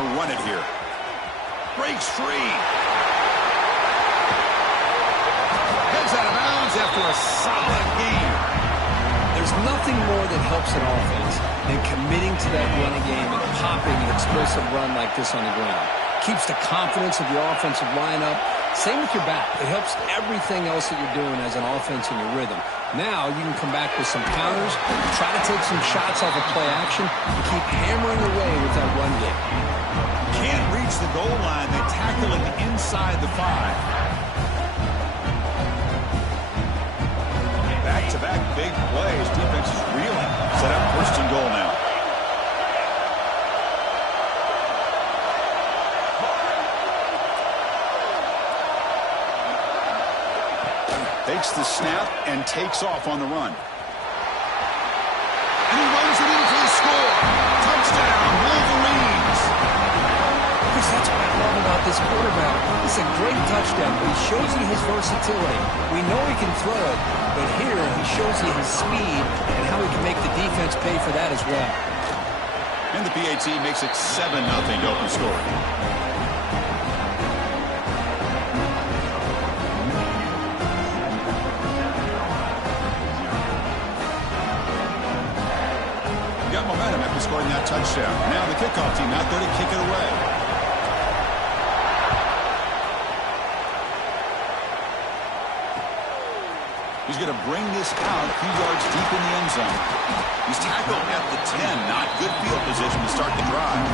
to run it here. Breaks free. Heads out of bounds after a solid game. There's nothing more that helps an offense than committing to that running game and popping an explosive run like this on the ground. Keeps the confidence of your offensive lineup. Same with your back. It helps everything else that you're doing as an offense in your rhythm. Now you can come back with some counters, try to take some shots off of play action, and keep hammering away with that run game. Can't reach the goal line. They tackle him inside the 5. Back-to-back big plays. Defense is reeling. Set up first and goal now. Takes the snap and takes off on the run. And he runs it in for the score. Touchdown, Wolverines. That's what I love about this quarterback. It's a great touchdown. He shows you his versatility. We know he can throw it, but here he shows you his speed and how he can make the defense pay for that as well. And the PAT makes it 7-0 to open score. Got momentum after scoring that touchdown. Now the kickoff team out there to kick it away. He's going to bring this out a few yards deep in the end zone. He's tackled at the 10. Not good field position to start the drive.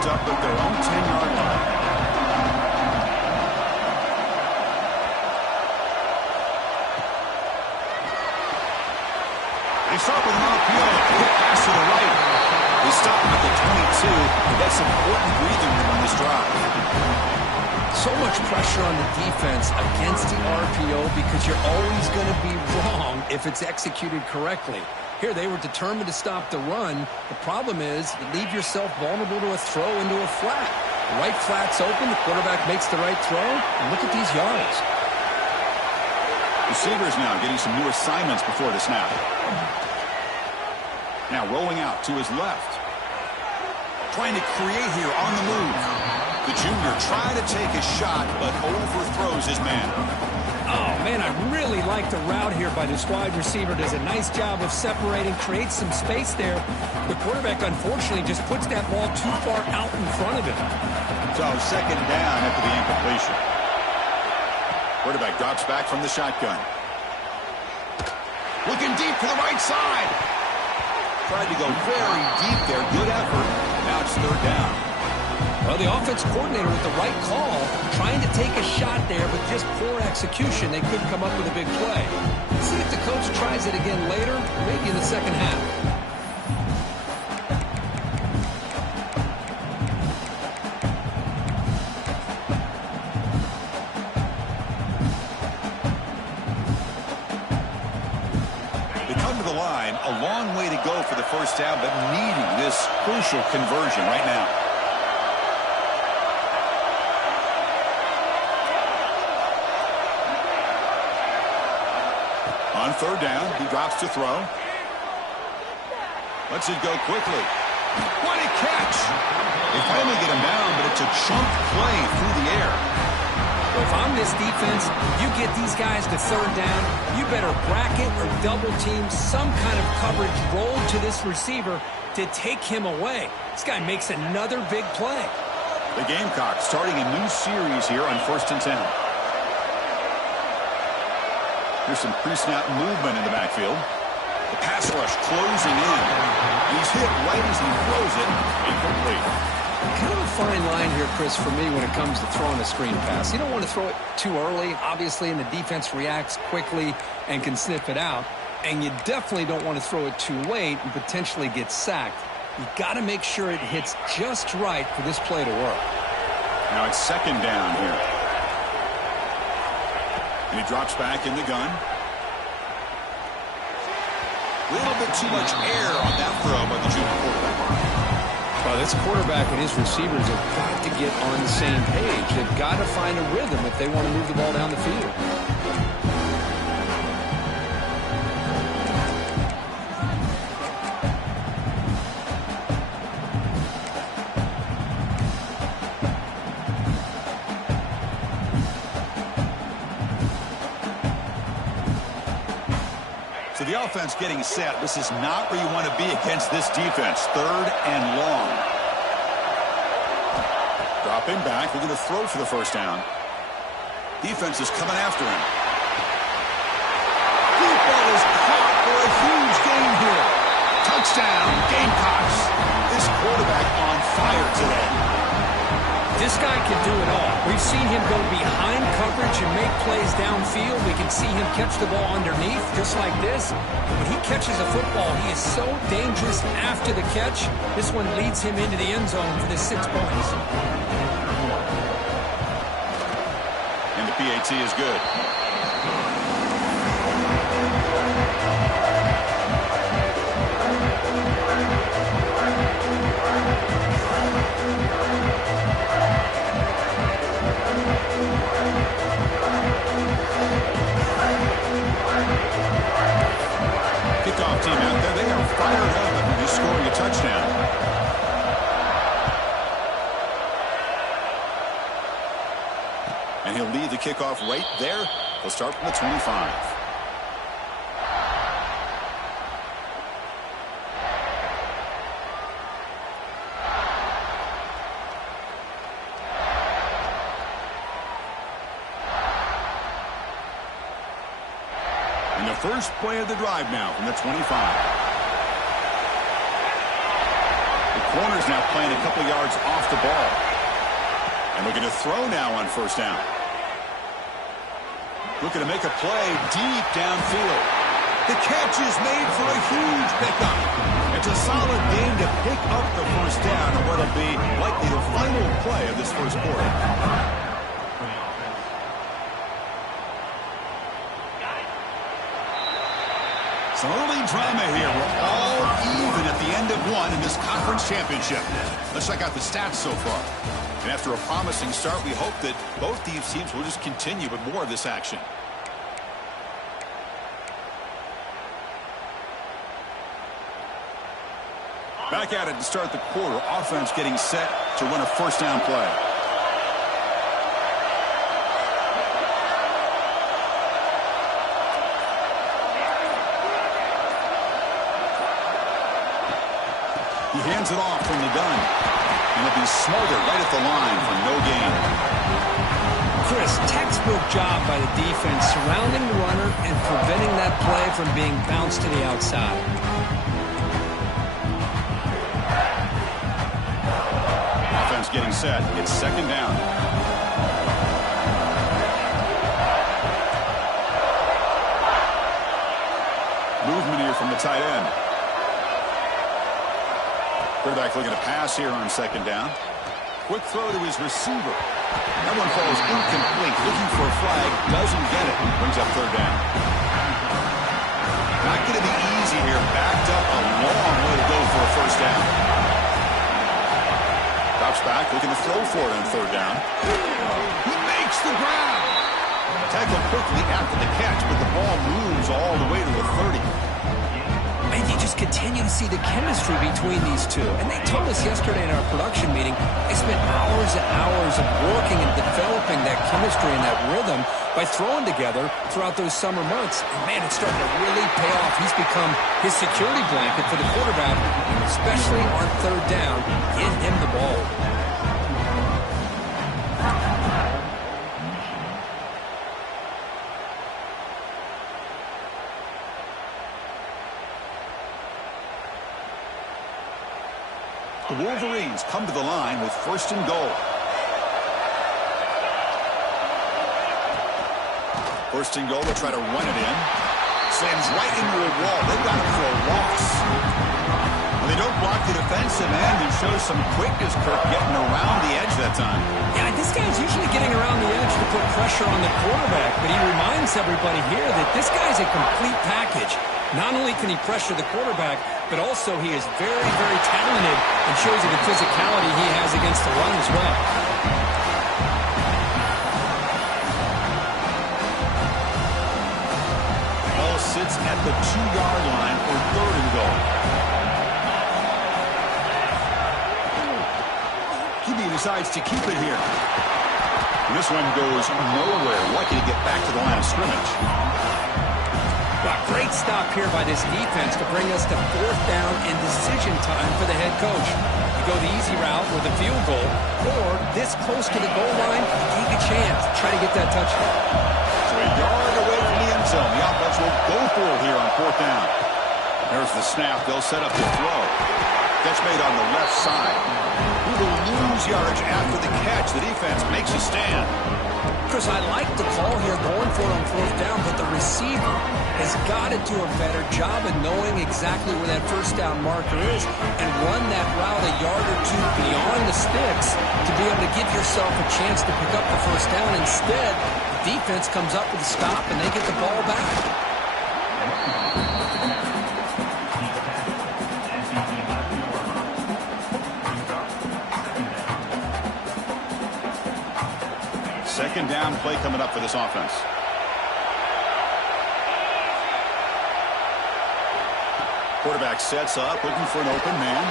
Up at their own 10-yard line. They start with an RPO. Quick pass to the right. They stop him at the 22. That's important breathing room on this drive. So much pressure on the defense against the RPO because you're always going to be wrong if it's executed correctly. Here, they were determined to stop the run. The problem is you leave yourself vulnerable to a throw into a flat. The right flat's open. The quarterback makes the right throw. And look at these yards. Receivers now getting some new assignments before the snap. Now rolling out to his left. Trying to create here on the move. The junior trying to take a shot, but overthrows his man. Oh, man, I really like the route here by this wide receiver. Does a nice job of separating, creates some space there. The quarterback, unfortunately, just puts that ball too far out in front of him. So, second down after the incompletion. Quarterback drops back from the shotgun. Looking deep to the right side. Tried to go very deep there. Good effort. Now it's third down. Well, the offense coordinator with the right call, trying to take a shot there, but just poor execution. They couldn't come up with a big play. See if the coach tries it again later, maybe in the second half. They come to the line, a long way to go for the first down, but needing this crucial conversion right now. On third down, he drops to throw. Lets it go quickly. What a catch! They finally get him down, but it's a chunk play through the air. Well, if I'm this defense, you get these guys to third down, you better bracket or double team some kind of coverage roll to this receiver to take him away. This guy makes another big play. The Gamecocks starting a new series here on 1st and 10. There's some pre-snap movement in the backfield. The pass rush closing in. He's hit right as he throws it. Incomplete. Kind of a fine line here, Chris, for me when it comes to throwing a screen pass. You don't want to throw it too early, obviously, and the defense reacts quickly and can sniff it out. And you definitely don't want to throw it too late and potentially get sacked. You got to make sure it hits just right for this play to work. Now it's second down here. And he drops back in the gun. A little bit too much air on that throw by the junior quarterback. Well, this quarterback and his receivers have got to get on the same page. They've got to find a rhythm if they want to move the ball down the field. So the offense getting set. This is not where you want to be against this defense. 3rd and long. Dropping back. They're going to throw for the first down. Defense is coming after him. Deep ball is caught for a huge gain here. Touchdown, Gamecocks. This quarterback on fire today. This guy can do it all. We've seen him go behind coverage and make plays downfield. We can see him catch the ball underneath, just like this. When he catches a football, he is so dangerous after the catch. This one leads him into the end zone for the 6 points. And the PAT is good. Kickoff team out there, they are fired up after just scoring a touchdown. And he'll lead the kickoff right there. He'll start from the 25. And the first play of the drive now from the 25. The corner's now playing a couple yards off the ball. And looking to throw now on first down. Looking to make a play deep downfield. The catch is made for a huge pickup. It's a solid game to pick up the first down on what will be likely the final play of this first quarter. Some early drama here. We're all even at the end of one in this conference championship. Let's check out the stats so far. And after a promising start, we hope that both these teams will just continue with more of this action. Back at it to start the quarter. Offense getting set to run a first down play. He hands it off from the gun. And it'll be smothered right at the line for no gain. Chris, textbook job by the defense surrounding the runner and preventing that play from being bounced to the outside. Offense getting set. It's second down. Movement here from the tight end. Quarterback looking to pass here on second down. Quick throw to his receiver. That one falls incomplete. Looking for a flag. Doesn't get it. Brings up third down. Not going to be easy here. Backed up a long way to go for a first down. Drops back. Looking to throw for it on third down. He makes the ground. Tackle quickly after the catch, but the ball moves all the way to the 30. And you just continue to see the chemistry between these two. And they told us yesterday in our production meeting, they spent hours and hours of working and developing that chemistry and that rhythm by throwing together throughout those summer months. And man, it's starting to really pay off. He's become his security blanket for the quarterback, and especially on third down, get him the ball. The Wolverines come to the line with first and goal. First and goal, they'll try to run it in. Slams right into a wall. They've got him for a loss. Well, They don't block the defensive end and show some quickness, Kirk, getting around the edge that time. Yeah, this guy's usually getting around the edge to put pressure on the quarterback, but he reminds everybody here that this guy's a complete package. Not only can he pressure the quarterback, but also he is very, very talented and shows you the physicality he has against the run as well. Ball sits at the 2-yard line for 3rd and goal. He decides to keep it here. And this one goes nowhere. Lucky to get back to the line of scrimmage. Well, great stop here by this defense to bring us to 4th down and decision time for the head coach. You go the easy route with a field goal, or this close to the goal line, you take a chance. Try to get that touchdown. So a yard away from the end zone. The offense will go for it here on 4th down. There's the snap. They'll set up the throw. Catch made on the left side. He will lose yardage after the catch. The defense makes a stand. Chris, I like the call here going for it on 4th down, but the receiver has got to do a better job of knowing exactly where that 1st down marker is and run that route a yard or two beyond the sticks to be able to give yourself a chance to pick up the 1st down. Instead, the defense comes up with a stop and they get the ball back. Second down play coming up for this offense. Quarterback sets up, looking for an open man.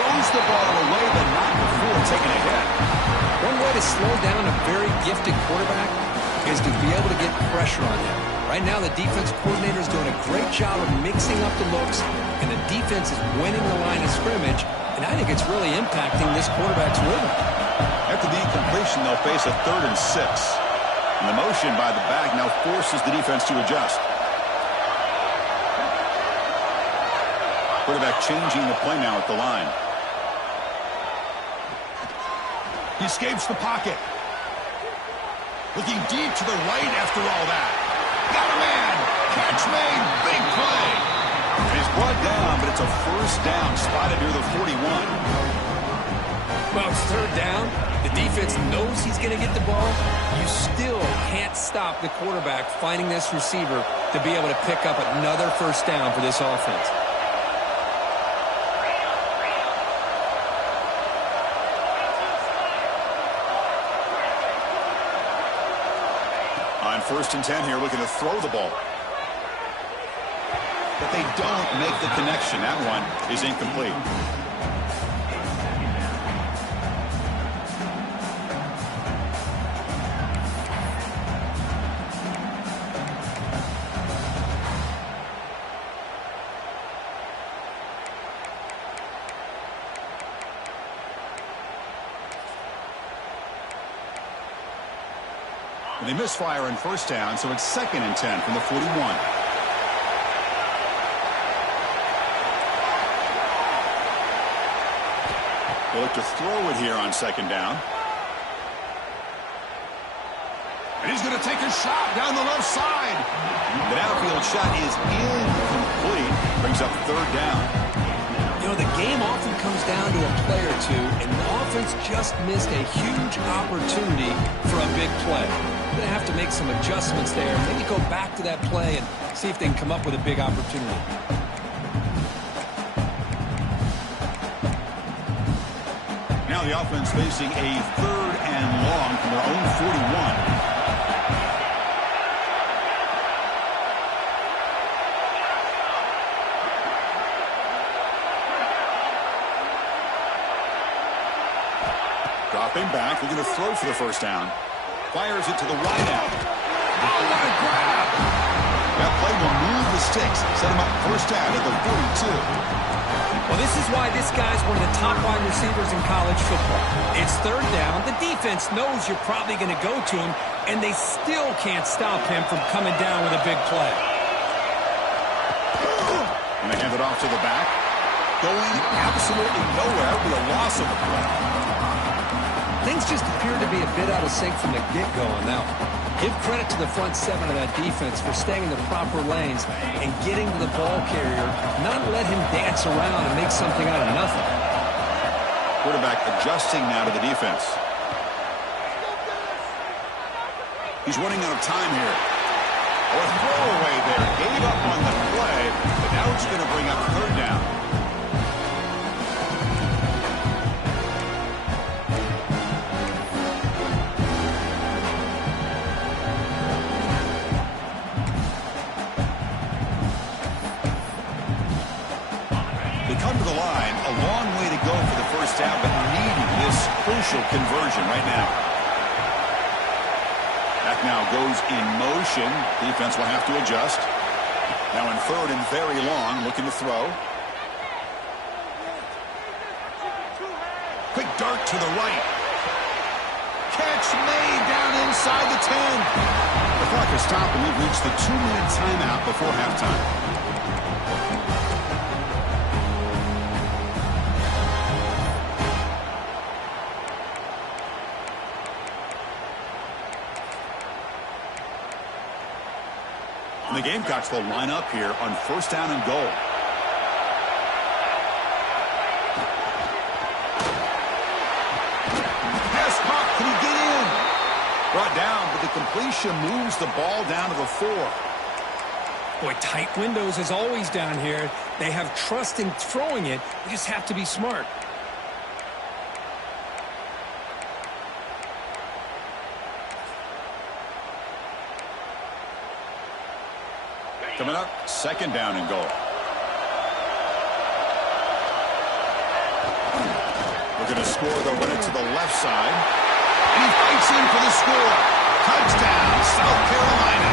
Throws the ball away, but not before taking a hit. One way to slow down a very gifted quarterback is to be able to get pressure on him. Right now, the defense coordinator is doing a great job of mixing up the looks, and the defense is winning the line of scrimmage, and I think it's really impacting this quarterback's rhythm. After the incompletion, they'll face a 3rd and 6. And the motion by the back now forces the defense to adjust. Quarterback changing the play now at the line. He escapes the pocket. Looking deep to the right after all that. Got a man. Catch made. Big play. And he's brought down, but it's a 1st down spotted near the 41. Well, it's 3rd down. The defense knows he's going to get the ball. You still can't stop the quarterback finding this receiver to be able to pick up another 1st down for this offense. On 1st and 10 here, looking to throw the ball. But they don't make the connection. That one is incomplete. They misfire on 1st down, so it's 2nd and 10 from the 41. They look to throw it here on 2nd down. And he's going to take a shot down the left side. The downfield shot is incomplete. Brings up 3rd down. You know, the game often comes down to a play or two, and the offense just missed a huge opportunity for a big play. They're going to have to make some adjustments there. Maybe go back to that play and see if they can come up with a big opportunity. Now the offense facing a 3rd and long from their own 41. Dropping back, looking to throw for the 1st down. Fires it to the wide out. Oh, what a grab! That play will move the sticks. Set him up 1st down at the 42. Well, this is why this guy's one of the top wide receivers in college football. It's 3rd down. The defense knows you're probably going to go to him, and they still can't stop him from coming down with a big play. And they hand it off to the back. Going absolutely nowhere with a loss of the play. Things just appeared to be a bit out of sync from the get-go on that one. Give credit to the front seven of that defense for staying in the proper lanes and getting to the ball carrier, not let him dance around and make something out of nothing. Quarterback adjusting now to the defense. He's running out of time here. Oh, a throwaway there. Gave up on the play, but now it's going to bring up third down. They come to the line. A long way to go for the first down, but needing this crucial conversion right now. That now goes in motion. Defense will have to adjust. Now in third and very long, looking to throw. Quick dart to the right. Catch made down inside the 10. The clock is stopped, and we've reached the 2-minute timeout before halftime. The Gamecocks will line up here on first down and goal. Pass caught. Can he get in? Brought down, but the completion moves the ball down to the 4. Boy, tight windows as always down here. They have trust in throwing it. You just have to be smart. Coming up, second down and goal. Looking to score, they'll run it to the left side. And he fights in for the score. Touchdown, South Carolina.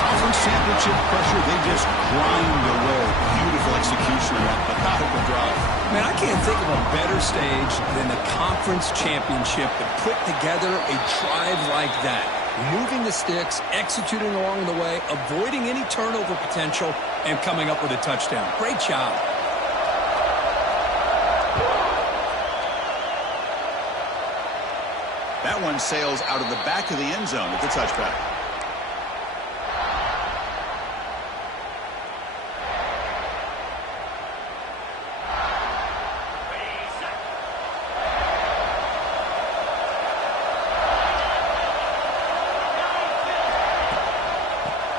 Conference championship pressure, they just grind away. Beautiful execution on that methodical drive. Man, I can't think of a better stage than the conference championship to put together a drive like that. Moving the sticks, executing along the way, avoiding any turnover potential, and coming up with a touchdown. Great job. That one sails out of the back of the end zone with the touchback.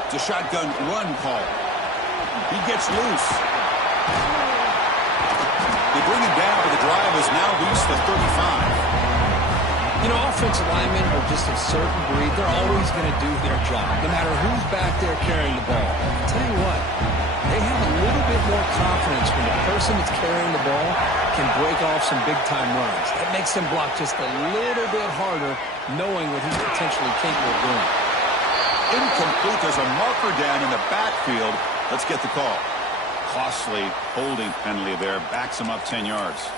It's a shotgun run call. He gets loose. They bring him down, but the drive has now reached the 35. You know, offensive linemen are just a certain breed. They're always going to do their job, no matter who's back there carrying the ball. I'll tell you what, they have a little bit more confidence when the person that's carrying the ball can break off some big-time runs. That makes them block just a little bit harder, knowing what he's potentially capable of doing. Incomplete. There's a marker down in the backfield. Let's get the call. Costly holding penalty there. Backs him up 10 yards.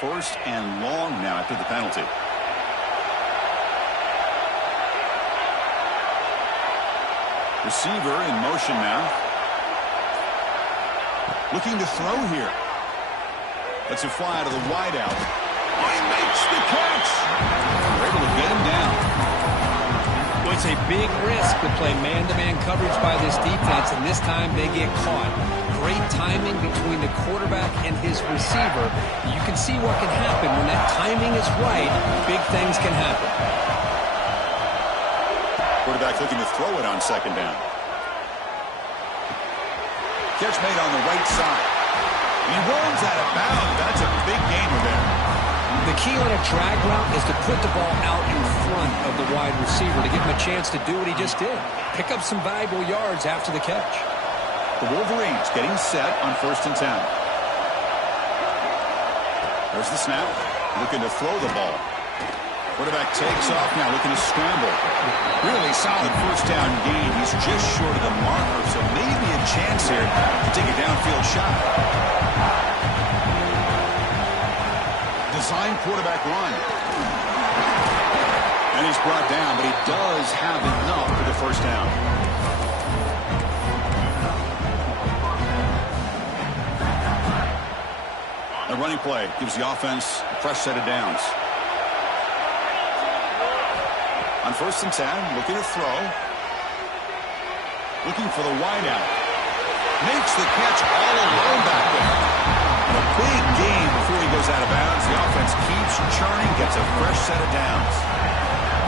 First and long now after the penalty. Receiver in motion now. Looking to throw here. Lets it fly out of the wideout. Oh, he makes the catch. They're able to get him down. Well, it's a big risk to play man-to-man coverage by this defense, and this time they get caught. Great timing between the quarterback and his receiver. You can see what can happen when that timing is right. Big things can happen. Quarterback looking to throw it on second down. Catch made on the right side. He runs out of bounds. That's a big gainer there. The key on a drag route is to put the ball out in front of the wide receiver to give him a chance to do what he just did. Pick up some valuable yards after the catch. The Wolverines getting set on first and 10. There's the snap. Looking to throw the ball. Quarterback takes off now, looking to scramble. Really solid first down gain. He's just short of the marker, so maybe a chance here to take a downfield shot. Design quarterback run. And he's brought down, but he does have enough for the first down. running play gives the offense a fresh set of downs. On 1st and 10, looking to throw. Looking for the wideout. Makes the catch all alone back there. And a big gain before he goes out of bounds. The offense keeps churning, gets a fresh set of downs.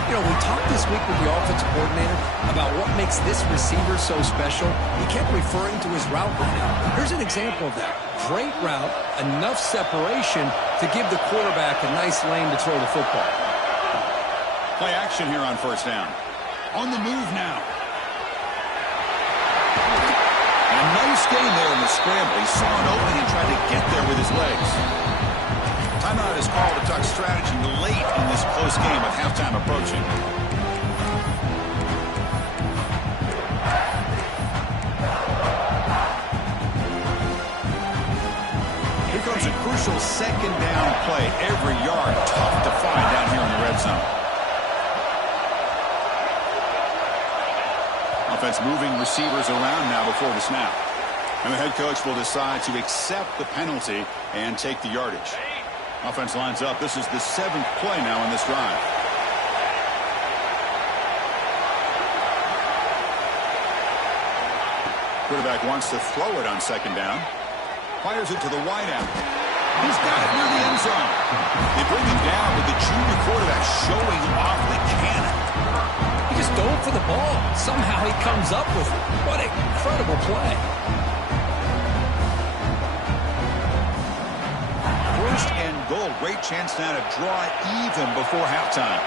You know, we talked this week with the offensive coordinator about what makes this receiver so special. He kept referring to his route running. Here's an example of that. Great route, enough separation to give the quarterback a nice lane to throw the football. Play action here on 1st down. On the move now. And a nice gain there in the scramble. He saw an opening and tried to get there with his legs. Timeout is called to talk strategy late in this close game with halftime approaching. Here comes a crucial 2nd down play. Every yard tough to find down here in the red zone. Offense moving receivers around now before the snap. And the head coach will decide to accept the penalty and take the yardage. Offense lines up. This is the 7th play now in this drive. Quarterback wants to throw it on 2nd down. Fires it to the wideout. He's got it near the end zone. They bring him down with the junior quarterback showing off the cannon. He just dove for the ball. Somehow he comes up with it. What an incredible play. 1st and goal. Great chance now to draw even before halftime.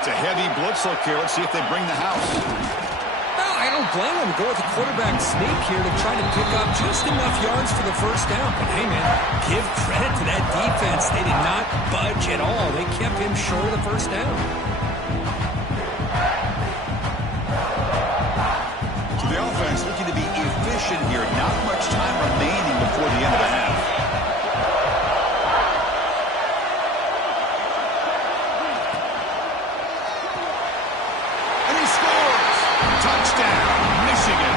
It's a heavy blitz look here. Let's see if they bring the house. No, I don't blame him. Go with the quarterback sneak here to try to pick up just enough yards for the 1st down. But hey, man, give credit to that defense. They did not budge at all. They kept him short of the 1st down. So the offense looking to be efficient here. Not much time remaining before the end of the half. Touchdown, Michigan.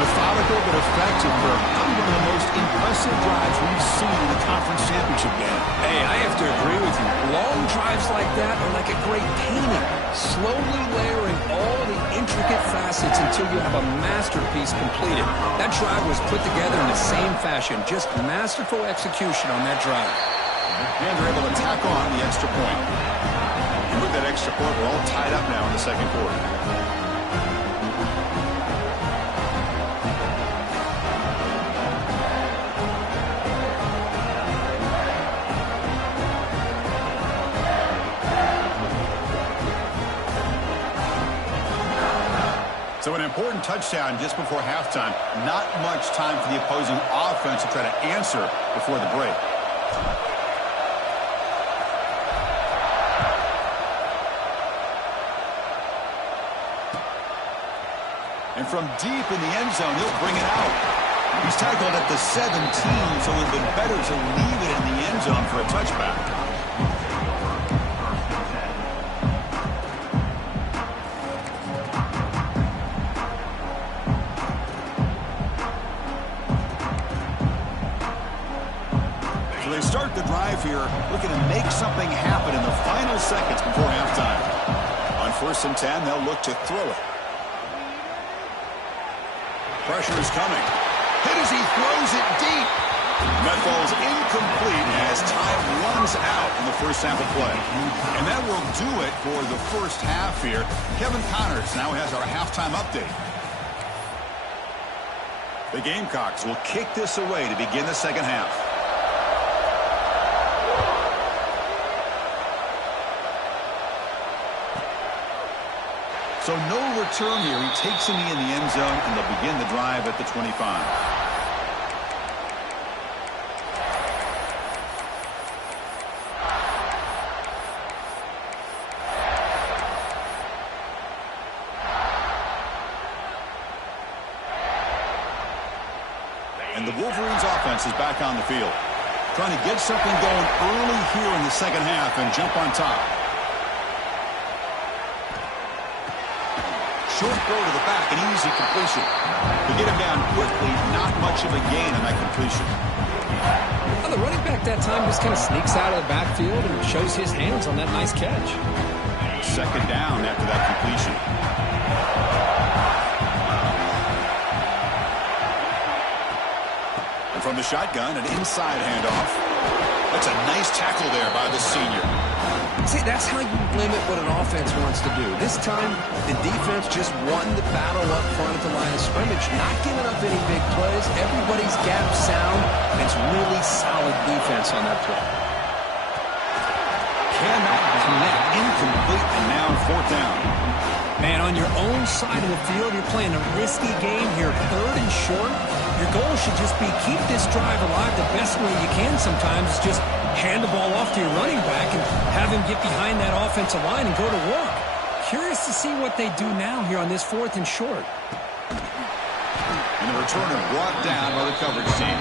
Methodical but effective for probably one of the most impressive drives we've seen in the conference championship game. Hey, I have to agree with you. Long drives like that are like a great painting. Slowly layering all the intricate facets until you have a masterpiece completed. That drive was put together in the same fashion. Just masterful execution on that drive. And they're able to tack on the extra point. And with that extra point, we're all tied up now in the 2nd quarter. So an important touchdown just before halftime. Not much time for the opposing offense to try to answer before the break. And from deep in the end zone, he'll bring it out. He's tackled at the 17, so it would have been better to leave it in the end zone for a touchback. So they start the drive here, looking to make something happen in the final seconds before halftime. On 1st and 10, they'll look to throw it. Pressure is coming. Hit as he throws it deep. And that ball is incomplete as time runs out in the 1st half of play. And that will do it for the 1st half here. Kevin Connors now has our halftime update. The Gamecocks will kick this away to begin the 2nd half. So no return here. He takes him in the end zone, and they'll begin the drive at the 25. And the Wolverines offense is back on the field. Trying to get something going early here in the 2nd half and jump on top. Short throw to the back, an easy completion. To get him down quickly, not much of a gain on that completion. Well, the running back that time just kind of sneaks out of the backfield and shows his hands on that nice catch. Second down after that completion. And from the shotgun, an inside handoff. That's a nice tackle there by the senior. See, that's how you limit what an offense wants to do. This time, the defense just won the battle up front at the line of scrimmage, not giving up any big plays. Everybody's gap sound, and it's really solid defense on that play. Cannot connect, incomplete, and now fourth down. Man, on your own side of the field, you're playing a risky game here, third and short. Your goal should just be keep this drive alive the best way you can sometimes. Is just hand the ball off to your running back and have him get behind that offensive line and go to work. Curious to see what they do now here on this fourth and short. And the returner brought down by the coverage team.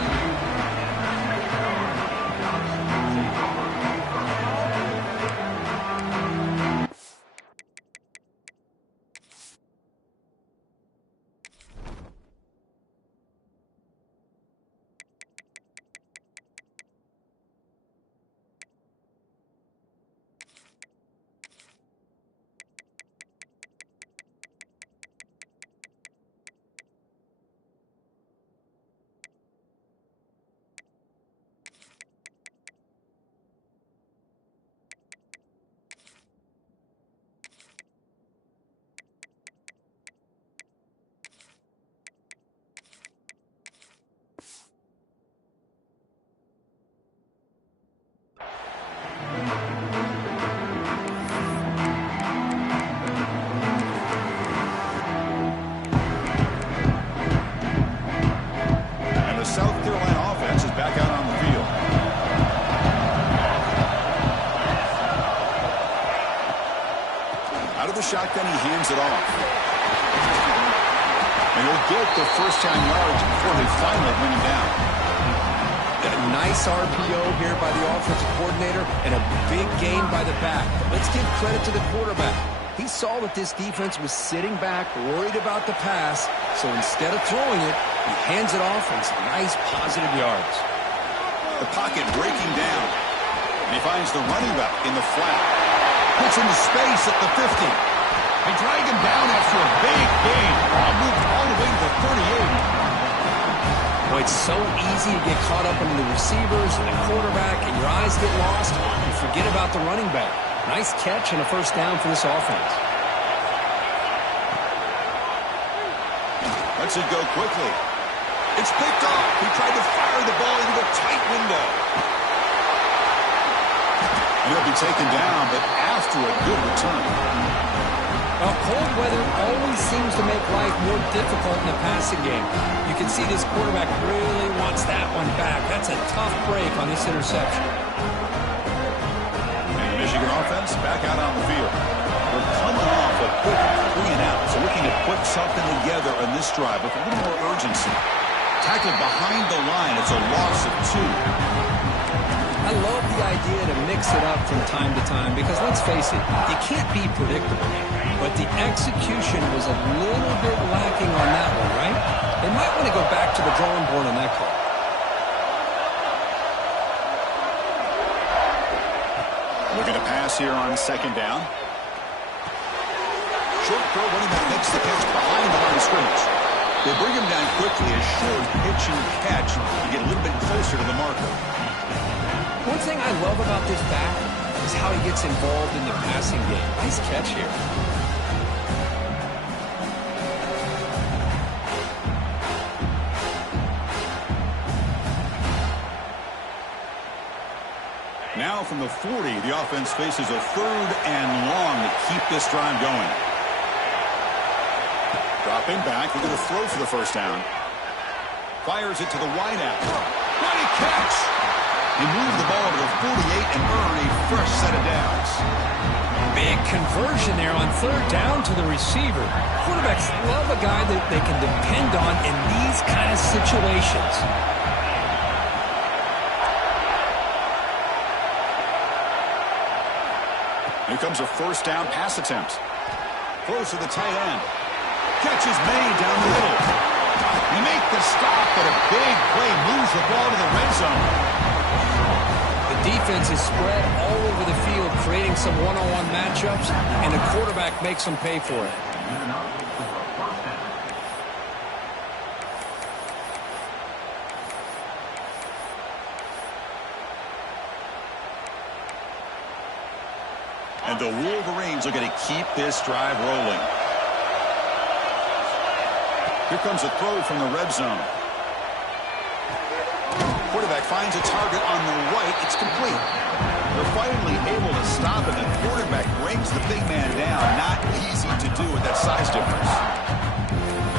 Shotgun, he hands it off. And he'll get the first-down yards before they finally bring him down. A nice RPO here by the offensive coordinator and a big gain by the back. But let's give credit to the quarterback. He saw that this defense was sitting back, worried about the pass, so instead of throwing it, he hands it off and some nice positive yards. The pocket breaking down. And he finds the running back in the flat. Puts into space at the 50. They drag him down after a big gain. Moved all the way to the 38. Boy, it's so easy to get caught up in the receivers and the quarterback, and your eyes get lost. You forget about the running back. Nice catch and a first down for this offense. Lets it go quickly. It's picked off. He tried to fire the ball into a tight window. And he'll be taken down, but after a good return. Well, cold weather always seems to make life more difficult in the passing game. You can see this quarterback really wants that one back. That's a tough break on this interception. And the Michigan offense back out on the field. We're coming off a quick 3-and-out, so looking to put something together on this drive with a little more urgency. Tackled behind the line. It's a loss of 2. I love the idea to mix it up from time to time because, let's face it, you can't be predictable. But the execution was a little bit lacking on that one, right? They might want to go back to the drawing board on that call. Looking to pass here on second down. Short throw, running back makes the catch behind the line of scrimmage. They bring him down quickly, a short pitch and catch to get a little bit closer to the marker. One thing I love about this back is how he gets involved in the passing game. Nice catch here. Now from the 40, the offense faces a third and long to keep this drive going. Dropping back, looking to throw for the first down. Fires it to the wideout. What a catch! He moved the ball to the 48 and earned a fresh set of downs. Big conversion there on third down to the receiver. Quarterbacks love a guy that they can depend on in these kind of situations. Here comes a first down pass attempt. Throws to the tight end. catch is made down the middle. They make the stop, but a big play moves the ball to the red zone. The defense is spread all over the field, creating some one-on-one matchups, and the quarterback makes them pay for it. And the Wolverines are going to keep this drive rolling. Here comes a throw from the red zone. Quarterback finds a target on the right. It's complete. They're finally able to stop it. The quarterback brings the big man down. Not easy to do with that size difference.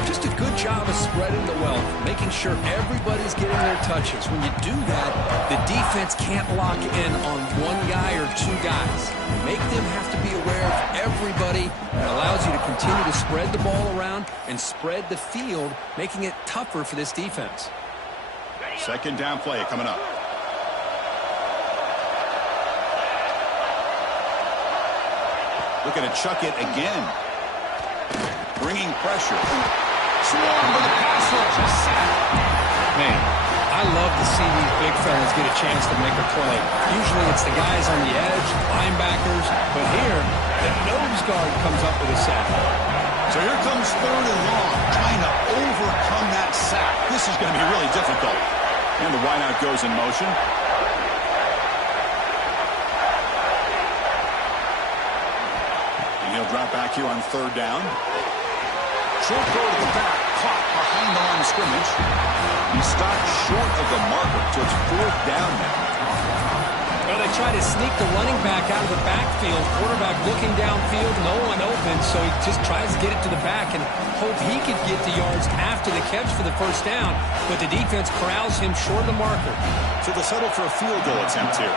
Just a good job of spreading the wealth, making sure everybody's getting their touches. When you do that, the defense can't lock in on one guy or two guys. Make them have to be aware of everybody. It allows you to continue to spread the ball around and spread the field, making it tougher for this defense. Second down play coming up. Looking to chuck it again. Bringing pressure. Swarm for the pass rush. A sack. Man, I love to see these big fellas get a chance to make a play. Usually it's the guys on the edge, linebackers, but here, the nose guard comes up with a sack. So here comes third and long, trying to overcome that sack. This is going to be really difficult. And the wideout goes in motion. And he'll drop back here on third down. Short throw to the back, caught behind the line of scrimmage. He's stopped short of the marker, so it's fourth down now. Well, they try to sneak the running back out of the backfield. Quarterback looking downfield, no one open, so he just tries to get it to the back and hope he could get the yards after the catch for the first down, but the defense corrals him short of the marker. So they'll settle for a field goal attempt here.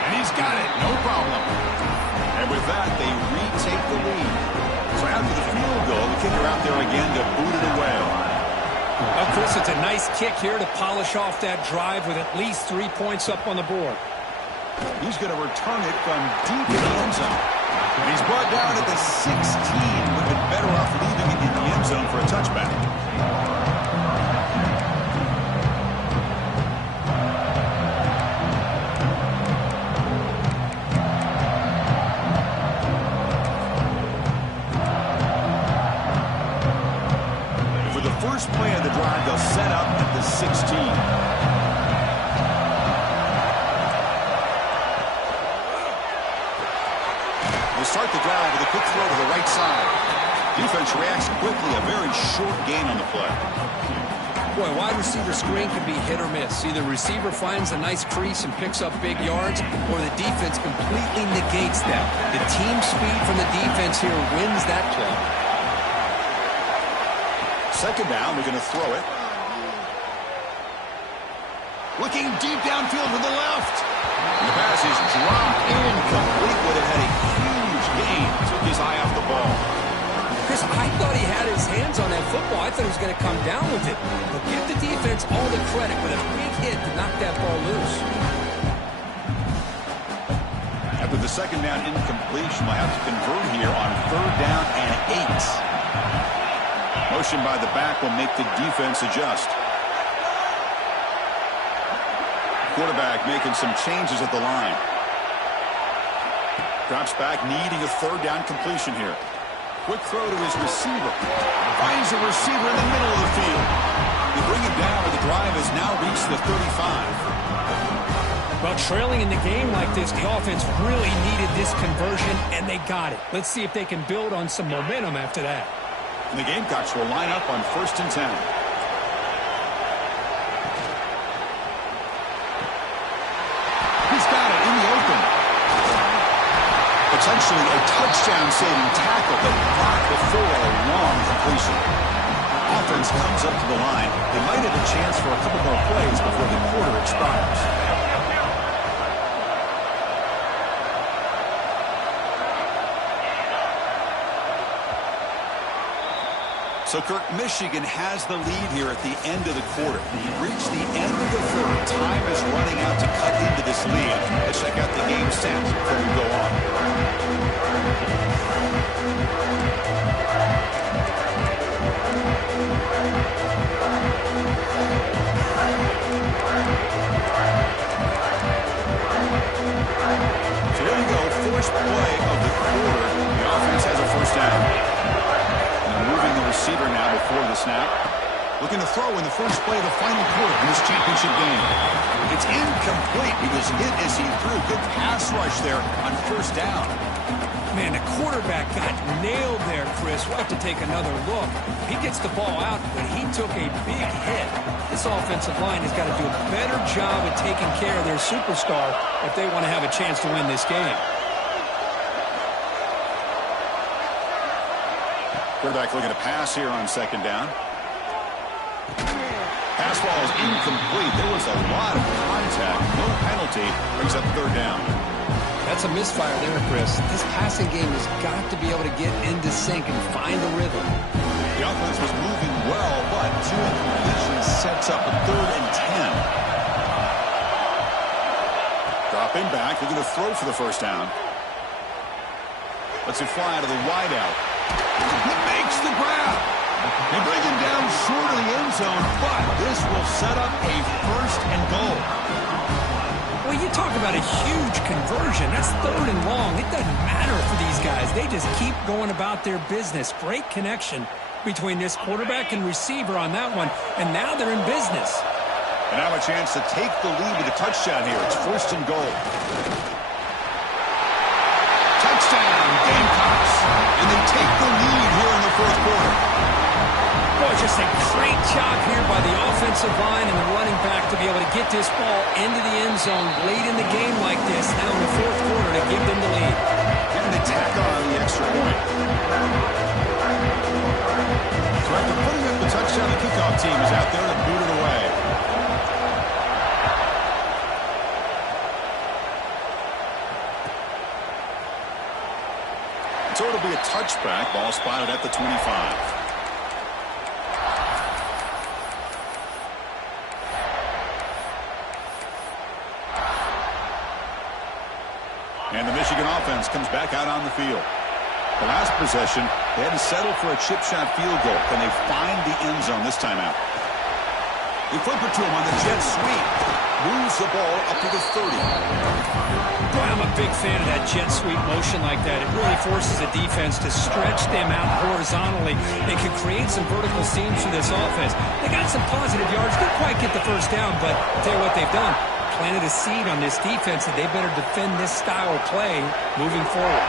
And he's got it, no problem. And with that, they retake the lead. So after the field goal, the kicker out there again to boot it away. Well, Chris, it's a nice kick here to polish off that drive with at least 3 points up on the board. He's going to return it from deep in the end zone. And he's brought down at the 16. Would have been better off leaving it in the end zone for a touchback. First play of the drive, they'll set up at the 16. They start the drive with a quick throw to the right side. Defense reacts quickly, a very short gain on the play. Boy, wide receiver screen can be hit or miss. Either receiver finds a nice crease and picks up big yards, or the defense completely negates that. The team speed from the defense here wins that play. Second down, they're going to throw it. Looking deep downfield to the left. And the pass is dropped incomplete, but it had a huge gain. Took his eye off the ball. Chris, I thought he had his hands on that football. I thought he was going to come down with it. But give the defense all the credit with a big hit to knock that ball loose. After the second down incompletion, they'll have to convert here on third down and 8. Motion by the back will make the defense adjust. Quarterback making some changes at the line. Drops back, needing a third down completion here. Quick throw to his receiver. Finds a receiver in the middle of the field. They bring him down, but the drive has now reached the 35. Well, trailing in the game like this, the offense really needed this conversion, and they got it. Let's see if they can build on some momentum after that. And the Gamecocks will line up on 1st and 10. He's got it in the open. Potentially a touchdown-saving tackle, but blocked before a long completion. Offense comes up to the line. They might have a chance for a couple more plays before the quarter expires. So, Kirk, Michigan has the lead here at the end of the quarter. We've reached the end of the third. Time is running out to cut into this lead. Let's check out the game stats before we go on. So here we go. First play of the quarter. The offense has a first down. Moving the receiver now before the snap. Looking to throw in the first play of the final quarter in this championship game. It's incomplete. He was hit as he threw. Good pass rush there on first down. Man, the quarterback got nailed there, Chris. We'll have to take another look. He gets the ball out, but he took a big hit. This offensive line has got to do a better job of taking care of their superstar if they want to have a chance to win this game. Quarterback looking to pass here on second down. Pass ball is incomplete. There was a lot of contact. No penalty. Brings up third down. That's a misfire there, Chris. This passing game has got to be able to get into sync and find the rhythm. The offense was moving well, but two incompletions sets up a 3rd and 10. Dropping back. Looking to throw for the first down. Lets it fly out of the wideout. He makes the grab. They bring him down short of the end zone, but this will set up a 1st and goal. Well, you talk about a huge conversion. That's 3rd and long. It doesn't matter for these guys. They just keep going about their business. Great connection between this quarterback and receiver on that one, and now they're in business. And now a chance to take the lead with a touchdown here. It's 1st and goal. Touchdown, Gamecocks. And they take the lead here in the 4th quarter. Boy, just a great job here by the offensive line and the running back to be able to get this ball into the end zone late in the game like this, now in the 4th quarter to give them the lead. And they tack on the extra point. So after putting up the touchdown, the kickoff team is out there to boot it away. So it'll be a touchback. Ball spotted at the 25. And the Michigan offense comes back out on the field. The last possession, they had to settle for a chip shot field goal. Can they find the end zone this time out? They flip it to him on the jet sweep. Moves the ball up to the 30. Boy, I'm a big fan of that jet sweep motion like that. It really forces the defense to stretch them out horizontally and can create some vertical seams for this offense. They got some positive yards. Didn't quite get the first down, but I'll tell you what they've done. Planted a seed on this defense, and they better defend this style of play moving forward.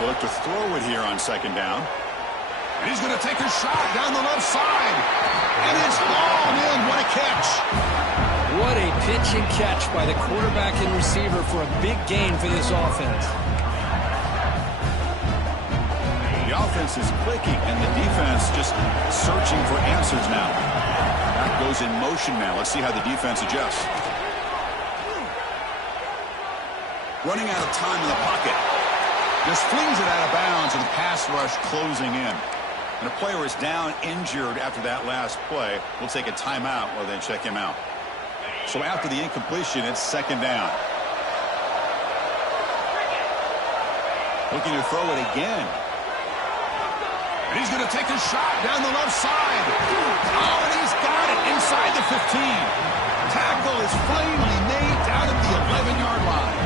They look to throw it here on second down. And he's going to take a shot down the left side. And it's hauled in. What a catch. What a pitch and catch by the quarterback and receiver for a big gain for this offense. The offense is clicking, and the defense just searching for answers now. That goes in motion now. Let's see how the defense adjusts. Running out of time in the pocket. Just flings it out of bounds, and the pass rush closing in. And a player is down injured after that last play. We'll take a timeout while they check him out. So after the incompletion, it's second down. Looking to throw it again. And he's going to take a shot down the left side. Oh, and he's got it inside the 15. Tackle is plainly made down at the 11-yard line.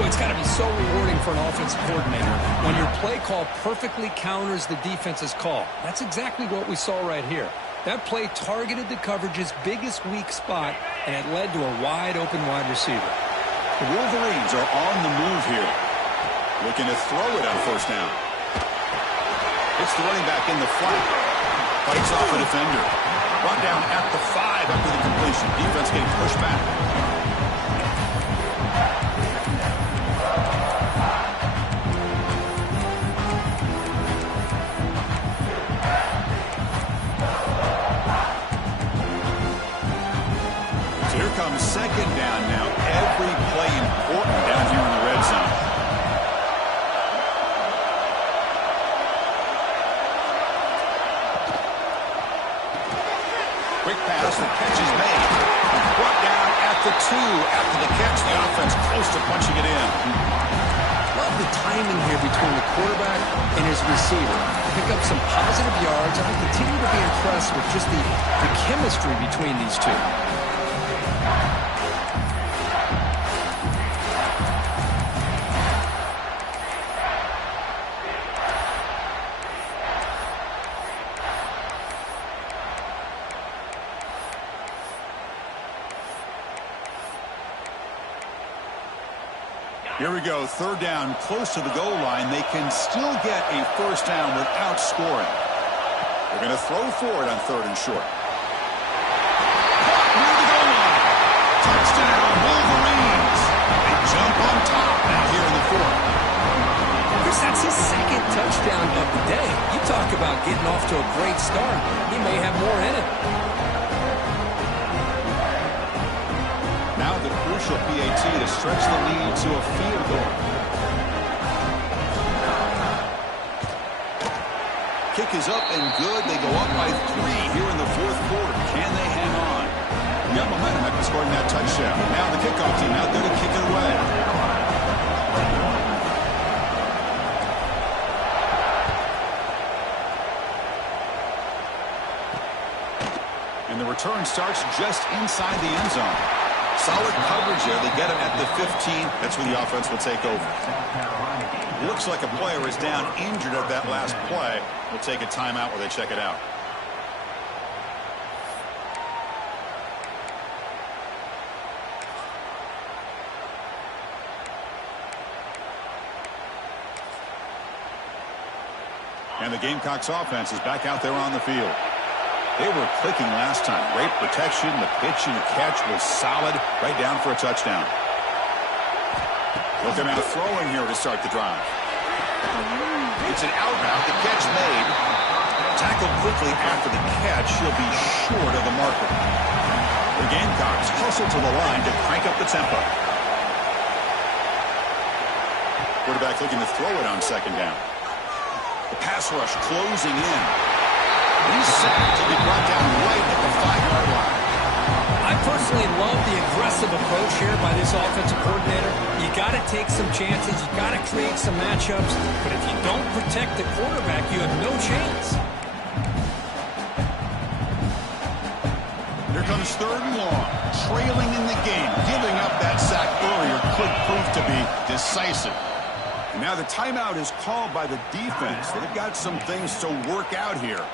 Well, it's got to be so rewarding for an offensive coordinator when your play call perfectly counters the defense's call. That's exactly what we saw right here. That play targeted the coverage's biggest weak spot, and it led to a wide-open wide receiver. The Wolverines are on the move here. Looking to throw it on first down. It's the running back in the flat. Fights off a defender. Brought down at the 5 after the completion. Defense getting pushed back. So here comes second down now. Every play important down here in the red zone. the 2 after the catch. The offense close to punching it in. Love the timing here between the quarterback and his receiver. Pick up some positive yards, and I continue to be impressed with just the chemistry between these two. Here we go, third down, close to the goal line. They can still get a first down without scoring. They're going to throw for it on third and short. Caught near the goal line. Touchdown, Wolverines. They jump on top now here in the fourth. Chris, that's his second touchdown of the day. You talk about getting off to a great start. He may have more in it. Now the crucial PAT to stretch the lead to a field goal. Kick is up and good. They go up by 3 here in the fourth quarter. Can they hang on? They got momentum after scoring that touchdown. Now the kickoff team out there to kick it away. And the return starts just inside the end zone. Solid coverage there. They get him at the 15. That's where the offense will take over. Looks like a player is down injured at that last play. We'll take a timeout where they check it out. And the Gamecocks offense is back out there on the field. They were clicking last time. Great protection. The pitch and the catch was solid. Right down for a touchdown. Looking at throwing here to start the drive. It's an out route. The catch made. Tackled quickly after the catch. He'll be short of the marker. The Gamecocks hustle to the line to crank up the tempo. Quarterback looking to throw it on second down. The pass rush closing in. He's sacked to be brought down right at the 5-yard line. I personally love the aggressive approach here by this offensive coordinator. You got to take some chances. You got to create some matchups. But if you don't protect the quarterback, you have no chance. Here comes third and long. Trailing in the game. Giving up that sack earlier could prove to be decisive. And now the timeout is called by the defense. They've got some things to work out here.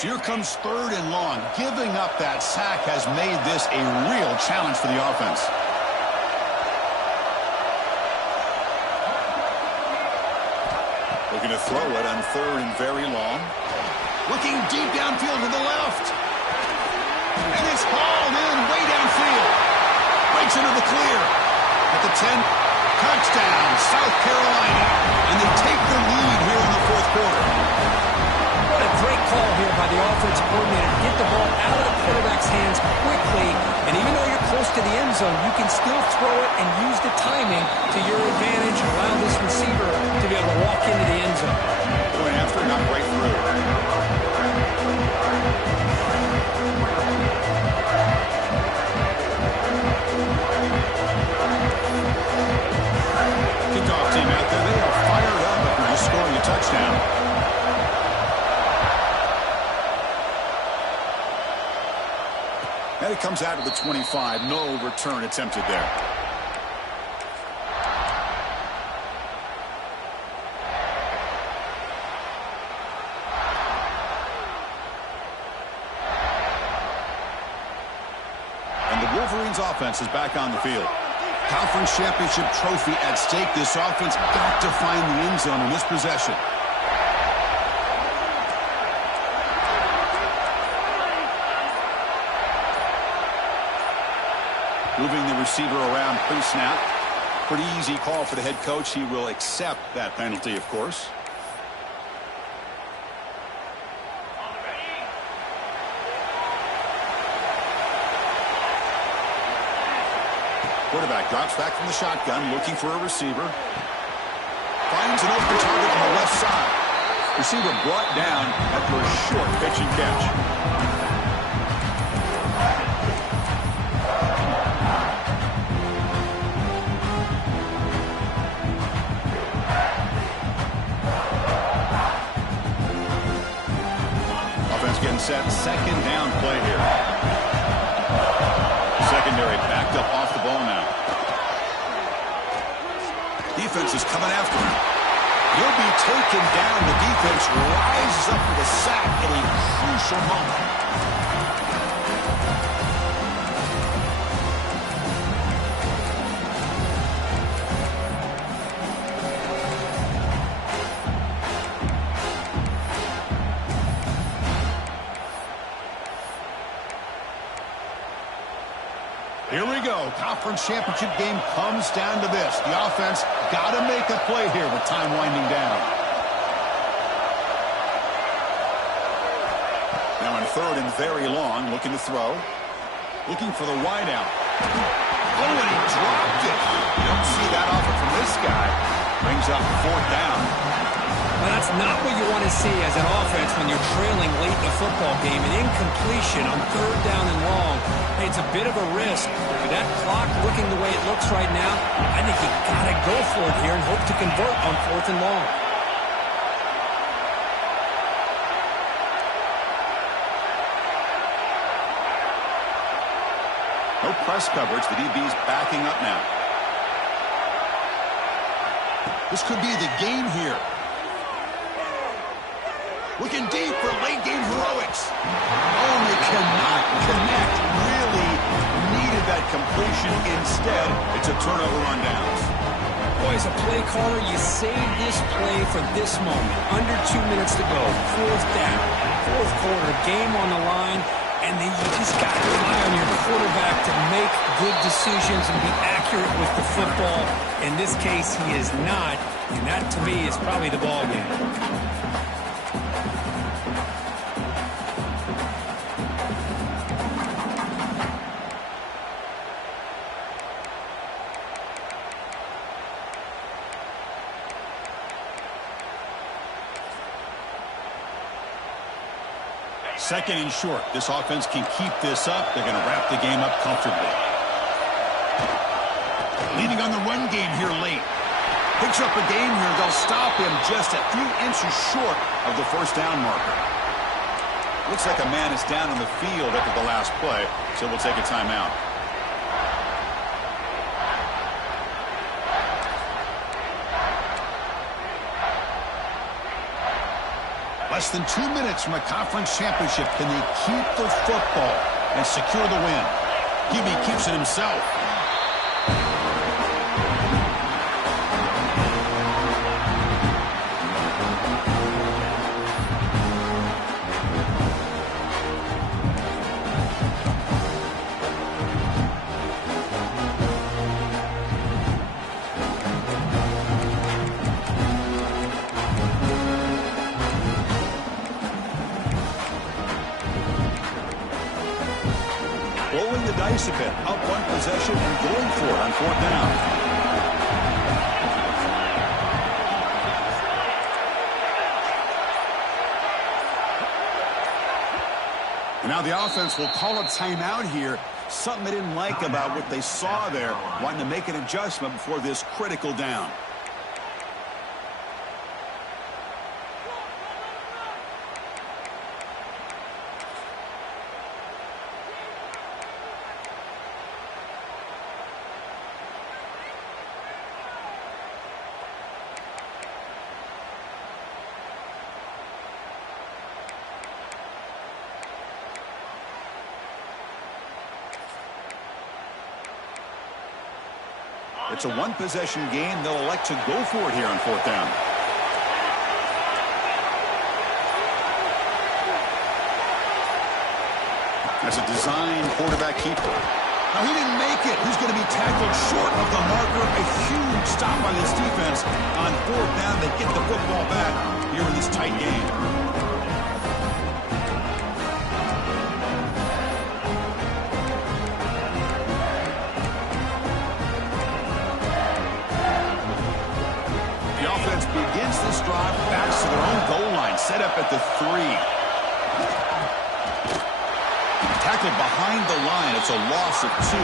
Here comes third and long. Giving up that sack has made this a real challenge for the offense. Looking to throw it on third and very long. Looking deep downfield to the left. And it's hauled in way downfield. Breaks into the clear. At the 10, touchdown, South Carolina. And they take the lead here in the fourth quarter. What a great call here by the offensive coordinator to get the ball out of the quarterback's hands quickly. And even though you're close to the end zone, you can still throw it and use the timing to your advantage and allow this receiver to be able to walk into the end zone. Going after, not right through. Kickoff team out there. They are fired up after just scoring a touchdown. And it comes out of the 25. No return attempted there. And the Wolverines offense is back on the field. Conference championship trophy at stake. This offense got to find the end zone in this possession. Moving the receiver around pre-snap. Pretty easy call for the head coach. He will accept that penalty, of course. Quarterback drops back from the shotgun, looking for a receiver. Finds an open target on the left side. Receiver brought down after a short pitch and catch. Offense getting set. Second down play here. Secondary backed up off the ball now. Defense is coming after him. He'll be taken down. The defense rises up with a sack at a crucial moment. Here we go. Conference championship game comes down to this. The offense got to make a play here with time winding down. Now in third and very long, looking to throw. Looking for the wide out. Oh, and he dropped it. You don't see that often from this guy. Brings up fourth down. Well, that's not what you want to see as an offense when you're trailing late in the football game. An incompletion on third down and long. Hey, it's a bit of a risk. With that clock looking the way it looks right now, I think you got to go for it here and hope to convert on fourth and long. No press coverage. The DB's backing up now. This could be the game here. Looking deep for late game heroics. Oh, they cannot connect. Really needed that completion. Instead, it's a turnover on downs. Boy, as a play caller, you save this play for this moment. Under 2 minutes to go. Fourth down. Fourth quarter. Game on the line. And then you just got to rely on your quarterback to make good decisions and be accurate with the football. In this case, he is not. And that, to me, is probably the ball game. Second and short. This offense can keep this up. They're going to wrap the game up comfortably. Leading on the run game here late. Picks up a game here. They'll stop him just a few inches short of the first down marker. Looks like a man is down on the field after the last play, so we'll take a timeout. Less than 2 minutes from a conference championship. Can they keep the football and secure the win? Gibby keeps it himself. Rolling the dice a bit, up one possession and going for it on fourth down. And now the offense will call a timeout here. Something they didn't like about what they saw there, wanting to make an adjustment before this critical down. It's a one-possession game. They'll elect to go for it here on fourth down. That's a design quarterback keeper. Now, he didn't make it. He's going to be tackled short of the marker. A huge stop by this defense on fourth down. They get the football back here in this tight game. this drive, backs to their own goal line, set up at the 3. Tackled behind the line. It's a loss of 2.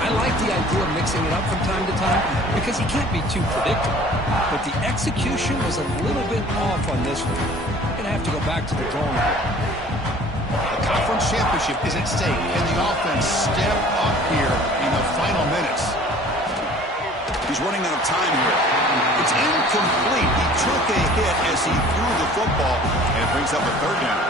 I like the idea of mixing it up from time to time because you can't be too predictable. But the execution was a little bit off on this one. Going to have to go back to the drawing board. The conference championship is at stake. Can the offense step up here in the final minutes? He's running out of time here. It's incomplete. He took a hit as he threw the football, and it brings up a 3rd down.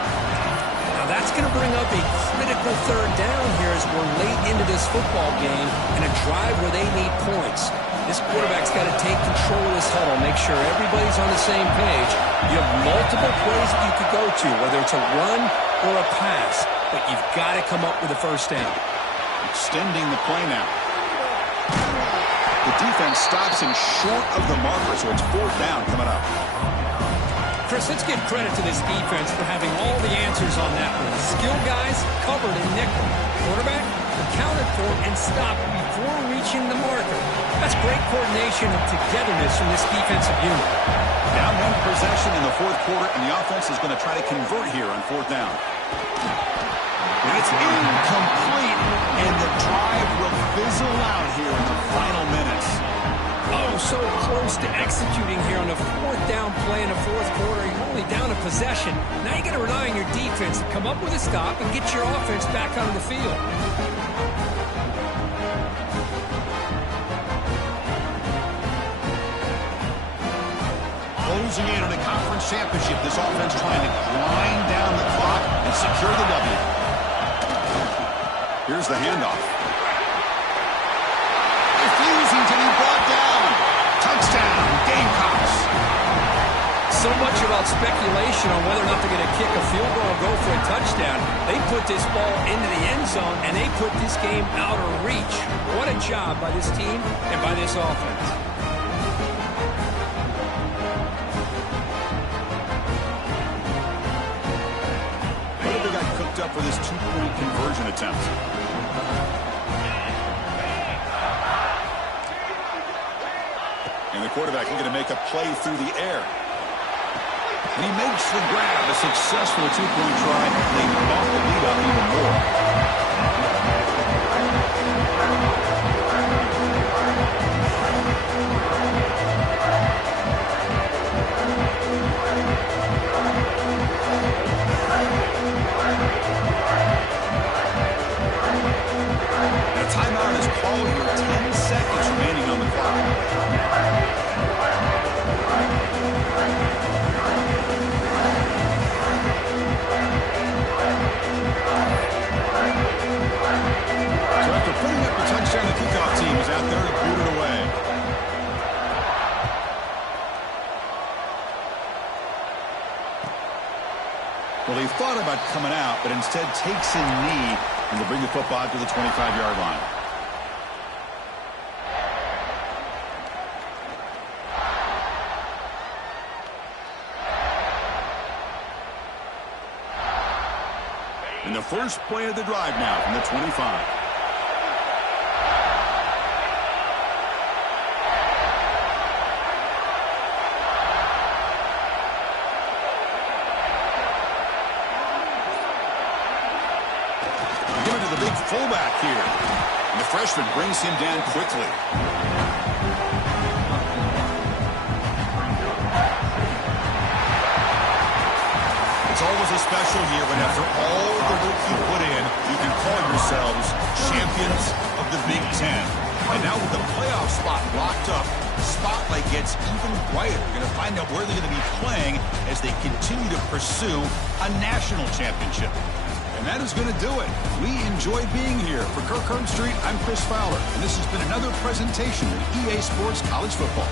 Now that's going to bring up a critical 3rd down here as we're late into this football game in a drive where they need points. This quarterback's got to take control of this huddle, make sure everybody's on the same page. You have multiple plays that you could go to, whether it's a run or a pass, but you've got to come up with a 1st down. Extending the play now. The defense stops him short of the marker, so it's 4th down coming up. Chris, let's give credit to this defense for having all the answers on that one. The skill guys covered in nickel. Quarterback accounted for and stopped before reaching the marker. That's great coordination and togetherness from this defensive unit. Down 1 possession in the 4th quarter, and the offense is going to try to convert here on 4th down. And it's incomplete, and the drive will fizzle out here in the final minutes. Oh, so close to executing here on a 4th down play in the 4th quarter. You're only down a possession. Now you got to rely on your defense to come up with a stop and get your offense back onto the field. Closing in on the conference championship, this offense trying to grind down the clock and secure the W. Here's the handoff. Refusing to be brought down. Touchdown, Gamecocks. So much about speculation on whether or not they're going to kick a field goal or go for a touchdown. They put this ball into the end zone, and they put this game out of reach. What a job by this team and by this offense. What if they got cooked up for this 2-point conversion attempt? And the quarterback is going to make a play through the air. And he makes the grab. A successful 2-point try. They bump the lead up even more. And a timeout is called here. 10 seconds remaining on the clock. So after putting up the touchdown, the kickoff team is out there to boot it away. Well, he thought about coming out, but instead takes a knee and to bring the football to the 25-yard line. And the first play of the drive now from the 25. Give it to the big fullback here. And the freshman brings him down quickly. It's always a special year when after all the work you put in, you can call yourselves champions of the Big Ten. And now with the playoff spot locked up, the spotlight gets even brighter. We're going to find out where they're going to be playing as they continue to pursue a national championship. And that is going to do it. We enjoy being here. For Kirk Herbstreit, I'm Chris Fowler, and this has been another presentation of EA Sports College Football.